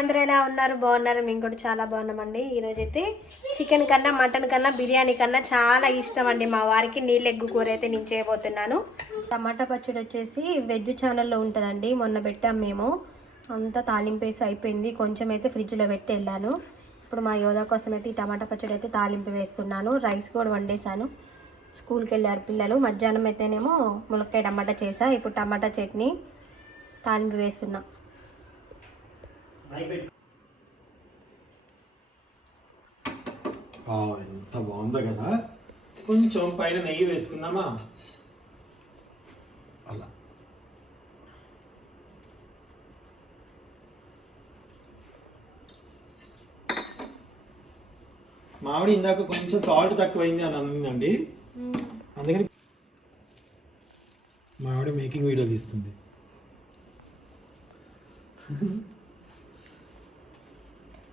అందరూ ఎలా ఉన్నారు? బాగున్నారు? మేము కూడా చాలా బాగున్నామండి. ఈరోజు అయితే చికెన్ కన్నా మటన్ కన్నా బిర్యానీ కన్నా చాలా ఇష్టం అండి మా వారికి నీళ్ళు ఎగ్గు కూర అయితే నేను చేయబోతున్నాను. టమాటా పచ్చడి వచ్చేసి వెజ్ ఛానల్లో ఉంటుందండి. మొన్న పెట్టాం మేము. అంతా తాలింపేసి అయిపోయింది. కొంచెం అయితే ఫ్రిడ్జ్లో పెట్టి వెళ్ళాను. ఇప్పుడు మా యోధా కోసం అయితే ఈ టమాటా పచ్చడి అయితే తాలింపు వేస్తున్నాను. రైస్ కూడా వండేసాను స్కూల్కి వెళ్ళారు పిల్లలు. మధ్యాహ్నం అయితేనేమో ములక్కాయ టమాటా చేసా. ఇప్పుడు టమాటా చట్నీ తాలింపు వేస్తున్నా. ఎంత బాగుందో కదా. కొంచెం పైన నెయ్యి వేసుకుందామా? అలా. మామిడి ఇందాక కొంచెం సాల్ట్ తక్కువైంది అని అనిందండి. అందుకని మామిడి మేకింగ్ వీడియో తీస్తుంది.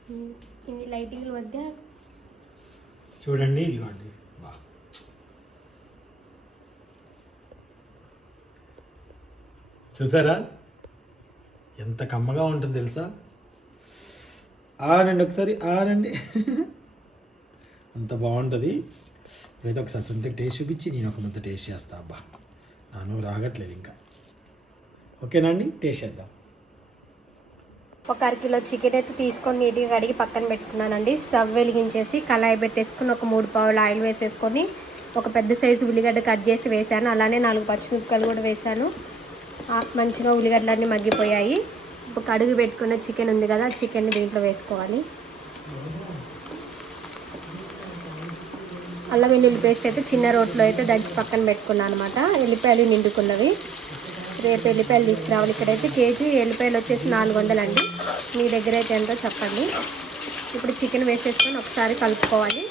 ఇన్ని లైటింగ్ల మధ్య చూడండి ఇదిగోండి. బా చూసారా? ఎంత కమ్మగా ఉంటుంది తెలుసా? ఆనండి ఒకసారి ఆనండి. అంత బాగుంటుంది. ఇప్పుడైతే ఒకసారి సొంత టేస్ట్ చూపించి నేను ఒక ముద్ద టేస్ట్ చేస్తా. అబ్బా నాను రాగట్లేదు ఇంకా. ఓకేనా అండి? టేస్ట్ చేద్దాం. ఒక అరకిలో చికెన్ అయితే తీసుకొని నీట్గా కడిగి పక్కన పెట్టుకున్నానండి. స్టవ్ వెలిగించేసి కళాయి పెట్టేసుకుని ఒక మూడు పావులు ఆయిల్ వేసేసుకొని ఒక పెద్ద సైజు ఉల్లిగడ్డ కట్ చేసి వేసాను అలానే నాలుగు పచ్చిమిరపకాయలు కూడా వేసాను మంచిగా ఉల్లిగడ్డలన్నీ మగ్గిపోయాయి. ఇప్పుడు కడుగు పెట్టుకున్న చికెన్ ఉంది కదా చికెన్ దీంట్లో వేసుకోవాలి. అల్లం వెల్లుల్లి పేస్ట్ అయితే చిన్న రోట్లో అయితే దంచి పక్కన పెట్టుకున్నాను అనమాట ఎల్లిపాయలు నిండుకున్నవి. రేపు ఎల్లిపాయలు తీసుకురావాలి. ఇక్కడైతే కేజీ ఎల్లిపాయలు వచ్చేసి నాలుగు వందలండి మీ దగ్గర అయితే ఎంతో చెప్పండి. ఇప్పుడు చికెన్ వేసేసుకొని ఒకసారి కలుపుకోవాలి.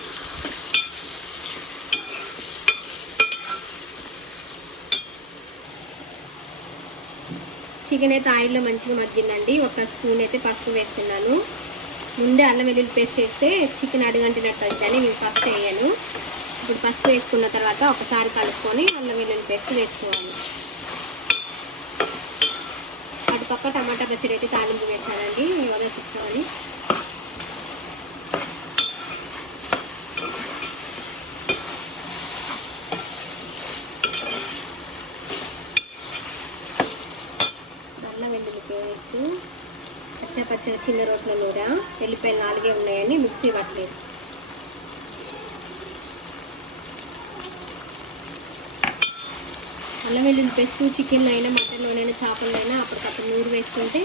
చికెన్ అయితే ఆయిల్లో మంచిగా మగ్గిందండి. ఒక స్పూన్ అయితే పసుపు వేస్తున్నాను. ముందే అల్లం వెల్లుల్లి పేస్ట్ వేస్తే చికెన్ అడుగంటినట్టు అవుతుందని నేను పసుపు వేయను. ఇప్పుడు పసుపు వేసుకున్న తర్వాత ఒకసారి కలుపుకొని అల్లం వెల్లుల్లి పేస్ట్ వేసుకోవాలి. ఒక పక్క టమాటా పచ్చడి అయితే తాలింపు వేసానండి ఎవరో చూసుకోవాలి. నల్ల వెల్లుల్లి పేస్ట్ పచ్చ పచ్చ చిన్న రోట్ల నూర వెళ్ళిపోయిన నాలుగే ఉన్నాయని మిక్సీ పట్టలేదు. అల్లం వెల్లుల్లి పేస్ట్ చికెన్ అయినా మటన్ అయినా చేపలైనా అప్పటికప్పుడు నూరు వేసుకుంటే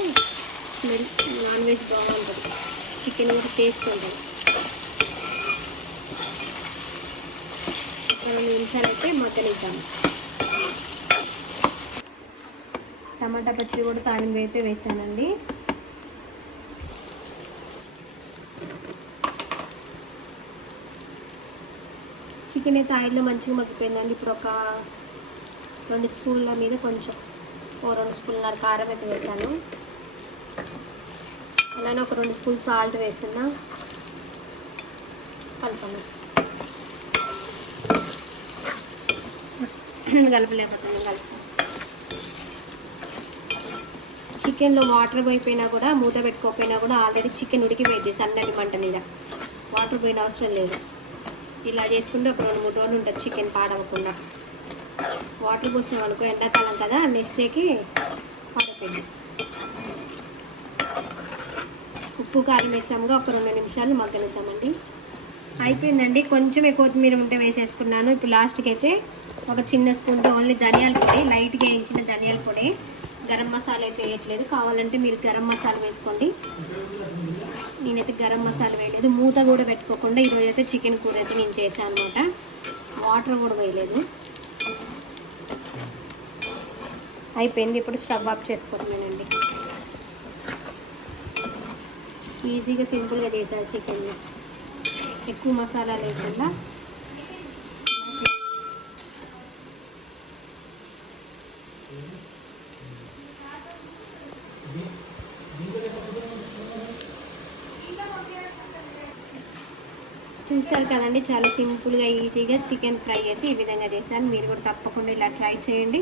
స్మెల్ నాన్ వెజ్ బాగుంటుంది. చికెన్ కూడా టేస్ట్ ఉంటుంది. రెండు నిమిషాలు అయితే మగ్గనిద్దాం టమాటా పచ్చడి కూడా తాలింపు అయితే వేసానండి. చికెన్ అయితే ఆయిల్లో మంచిగా మగ్గిపోయిందండి. ఇప్పుడు ఒక రెండు స్పూన్ల మీద కొంచెం ఓ రెండు స్పూన్ల కారం అయితే వేసాను. అలానే ఒక రెండు స్పూన్ సాల్ట్ వేస్తున్నా కలపను కలపలేకపోతున్నాను కలుపు చికెన్లో వాటర్ పోయిపోయినా కూడా మూత పెట్టుకోకపోయినా కూడా ఆల్రెడీ చికెన్ ఉడికిపోయింది సన్నటి మంట మీద. వాటర్ పోయిన అవసరం లేదు. ఇలా చేసుకుంటే ఒక రెండు మూడు రోజులు ఉంటుంది చికెన్ పాడవకుండా. వాటర్ పోసిన వాళ్ళకు ఎండాకాలం కదా నెక్స్ట్ డేకి ఉప్పు కారం వేసాముగా ఒక రెండు నిమిషాలు మగ్గనిద్దామండి. అయిపోయిందండి. కొంచెం కొత్తిమీర ఉంటే వేసేసుకున్నాను. ఇప్పుడు లాస్ట్కి అయితే ఒక చిన్న స్పూన్తో ఓన్లీ ధనియాల పొడి లైట్గా వేయించిన ధనియాల పొడి. గరం మసాలా అయితే వేయట్లేదు. కావాలంటే మీరు గరం మసాలా వేసుకోండి. నేనైతే గరం మసాలా వేయలేదు. మూత కూడా పెట్టుకోకుండా ఈరోజు అయితే చికెన్ కూర అయితే నేను చేశాను అనమాట వాటర్ కూడా వేయలేదు అయిపోయింది. ఇప్పుడు స్టవ్ ఆఫ్ చేసుకుంటున్నానండి. ఈజీగా సింపుల్గా చేశాను చికెన్. ఎక్కువ మసాలా లేకుండా చూసారు కదండి చాలా సింపుల్గా ఈజీగా చికెన్ ఫ్రై అయితే ఈ విధంగా చేశాను. మీరు కూడా తప్పకుండా ఇలా ట్రై చేయండి.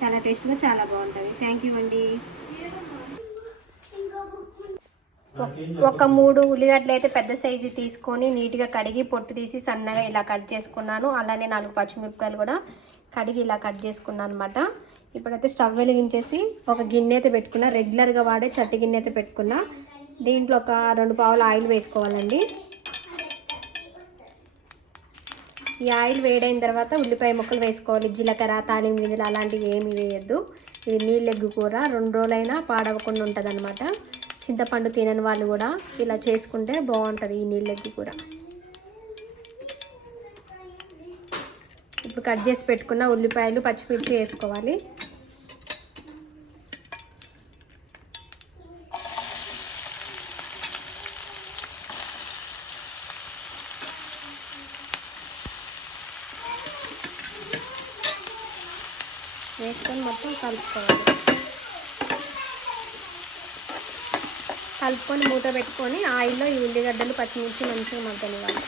చాలా టేస్ట్గా చాలా బాగుంటుంది. థ్యాంక్ యూ అండి. ఒక మూడు ఉల్లిగడ్డలు అయితే పెద్ద సైజు తీసుకొని నీట్గా కడిగి పొట్టు తీసి సన్నగా ఇలా కట్ చేసుకున్నాను. అలానే నాలుగు పచ్చిమిరపకాయలు కూడా కడిగి ఇలా కట్ చేసుకున్నాను అనమాట ఇప్పుడైతే స్టవ్ వెలిగించేసి ఒక గిన్నె అయితే పెట్టుకున్నా. రెగ్యులర్గా వాడే చట్టి గిన్నె అయితే పెట్టుకున్నా. దీంట్లో ఒక రెండు పావులు ఆయిల్ వేసుకోవాలండి. ఈ ఆయిల్ వేడైన తర్వాత ఉల్లిపాయ ముక్కలు వేసుకోవాలి. జీలకర్ర తాలింపు గింజలు అలాంటివి ఏమి వేయద్దు. ఇది నీళ్ళెగ్గు కూర. రెండు రోజులైనా పాడవకుండా ఉంటుంది అనమాట చింతపండు తినని వాళ్ళు కూడా ఇలా చేసుకుంటే బాగుంటుంది ఈ నీళ్ళెగ్గు కూర. ఇప్పుడు కట్ చేసి పెట్టుకున్న ఉల్లిపాయలు పచ్చిమిర్చి వేసుకోవాలి. వేసుకొని మొత్తం కలుపుకోవాలి. కలుపుకొని మూత పెట్టుకొని ఆయిల్లో ఈ ఉల్లిగడ్డలు పచ్చిమిర్చి మంచిగా మగ్గనివ్వాలి.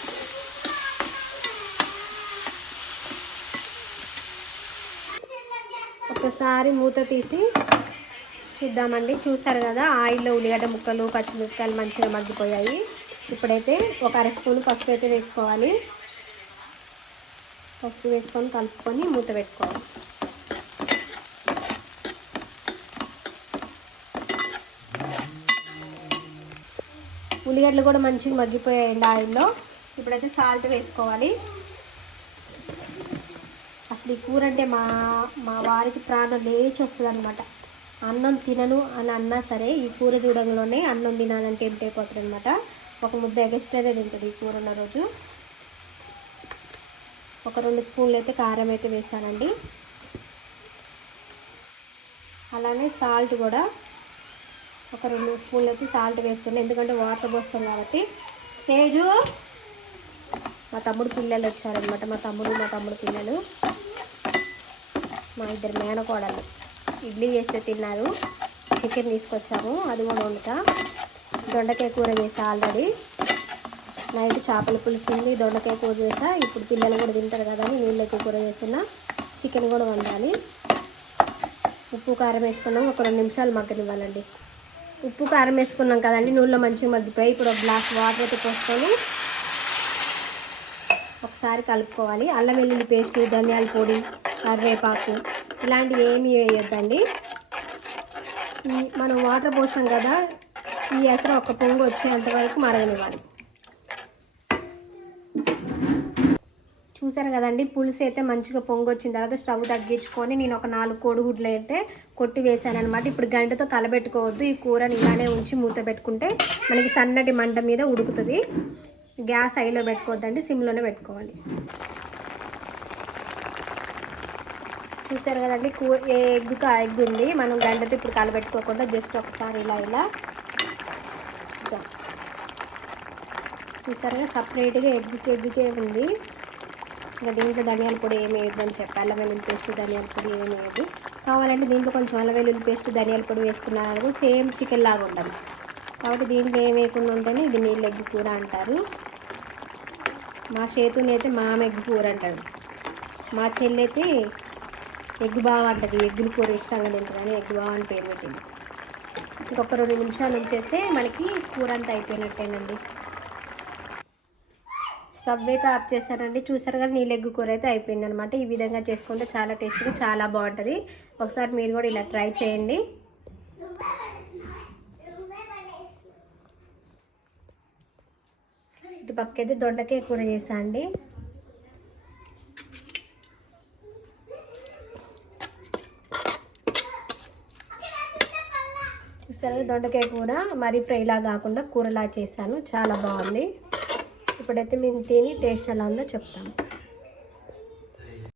ఒకసారి మూత తీసి చూద్దామండి. చూసారు కదా ఆయిల్లో ఉల్లిగడ్డ ముక్కలు పచ్చిమిరపకాయలు మంచిగా మగ్గిపోయాయి. ఇప్పుడైతే ఒక అర స్పూన్ పసుపు అయితే వేసుకోవాలి. పసుపు వేసుకొని కలుపుకొని మూత పెట్టుకోవాలి. ఉల్లిగడ్డలు కూడా మంచిగా మగ్గిపోయాయండి ఆయిల్లో. ఇప్పుడైతే సాల్ట్ వేసుకోవాలి. అసలు ఈ కూర అంటే మా మా వారికి ప్రాణం లేచి వస్తుంది అనమాట అన్నం తినను అని అన్నా సరే ఈ కూర చూడంలోనే అన్నం తినాలంటే టెంప్ట్ అనమాట ఒక ముద్ద ఎగస్ట్రానే తింటుంది ఈ కూర ఉన్న రోజు. ఒక రెండు స్పూన్లు అయితే కారం అయితే వేసానండి. అలానే సాల్ట్ కూడా ఒక రెండు స్పూన్లకి సాల్ట్ వేస్తున్నాను ఎందుకంటే వాటర్ పోస్తాం కాబట్టి. తేజు! మా తమ్ముడు పిల్లలు వచ్చారనమాట మా తమ్ముడు మా తమ్ముడు పిల్లలు. మా ఇద్దరు మేనకోడలు ఇడ్లీ చేస్తే తిన్నారు. చికెన్ తీసుకొచ్చాము అది కూడా వండుతా. దొండకాయ కూర చేసా ఆల్రెడీ. నైట్ చేపల పులుసు దొండకాయ కూర చేసా. ఇప్పుడు పిల్లలు కూడా తింటారు కదా అని నీళ్ళకి కూర చేస్తున్నా. చికెన్ కూడా వండాలి. ఉప్పు కారం వేసుకున్నాం ఒక రెండు నిమిషాలు మగ్గనివ్వాలండి. ఉప్పు కారం వేసుకున్నాం కదండి నూనెలో మంచిగా మగ్గిపోయి ఇప్పుడు ఒక గ్లాస్ వాటర్ అయితే పోసుకొని ఒకసారి కలుపుకోవాలి. అల్లం వెల్లుల్లి పేస్ట్ ధనియాల పొడి కరివేపాకు ఇలాంటివి ఏమి వేయొద్దండి. మనం వాటర్ పోసాం కదా ఈ ఎసరు ఒక పొంగు వచ్చేంత వరకు మరగనివ్వాలి. చూసారు కదండి పులుసు అయితే మంచిగా పొంగొచ్చిన తర్వాత స్టవ్ తగ్గించుకొని నేను ఒక నాలుగు కోడిగుడ్లు అయితే కొట్టి వేసాను అనమాట ఇప్పుడు గంటతో కలబెట్టుకోవద్దు ఈ కూరని ఇలానే ఉంచి మూత పెట్టుకుంటే మనకి సన్నటి మంట మీద ఉడుకుతుంది. గ్యాస్ ఐలో పెట్టుకోవద్దండి సిమ్లోనే పెట్టుకోవాలి. చూసారు కదండి కూ ఏ ఎగ్గుకి ఎగ్ ఉంది. మనం గంటతో ఇప్పుడు కలబెట్టుకోకుండా జస్ట్ ఒకసారి ఇలా ఇలా. చూసారుగా సపరేట్గా ఎగ్గుకి ఎగ్గుకే ఉంది. ఇంకా దీంట్లో ధనియాల పొడి ఏమి వేయద్దని చెప్పి అల్లం వెల్లుల్లి పేస్ట్ ధనియాల పొడి ఏమి వేయదు కావాలంటే దీంట్లో కొంచెం అల్లం వెల్లుల్లి పేస్ట్ ధనియాల పొడి వేసుకున్నారనుకో సేమ్ చికెన్ లాగా ఉండదు కాబట్టి దీంట్లో ఏం వేయకుండా ఉంటేనే ఇది నీళ్ళు ఎగ్గు కూర అంటారు. మా చేతుని అయితే మామ ఎగ్గు కూర అంటాడు మా చెల్లి అయితే ఎగ్గు బావ అంటది. ఎగ్గులు కూర ఇష్టంగా తింటుందని ఎగ్గు బావ అని పేరు పెట్టింది. ఇంకొక రెండు నిమిషాలు ఉంచేస్తే మనకి కూర అంతా అయిపోయినట్టేనండి. స్టవ్ అయితే ఆఫ్ చేశానండి. చూసారు కదా నీళ్ళు ఎగ్గు కూర అయితే అయిపోయింది అనమాట ఈ విధంగా చేసుకుంటే చాలా టేస్ట్గా చాలా బాగుంటుంది. ఒకసారి మీరు కూడా ఇలా ట్రై చేయండి. ఇటు పక్కైతే దొండకాయ కూర చేసా అండి. చూసారు దొండకాయ కూర మరీ ఫ్రైలా కాకుండా కూరలా చేశాను. చాలా బాగుంది. ఇప్పుడైతే మేము తిని టేస్ట్ ఎలా ఉందో చెప్తాము.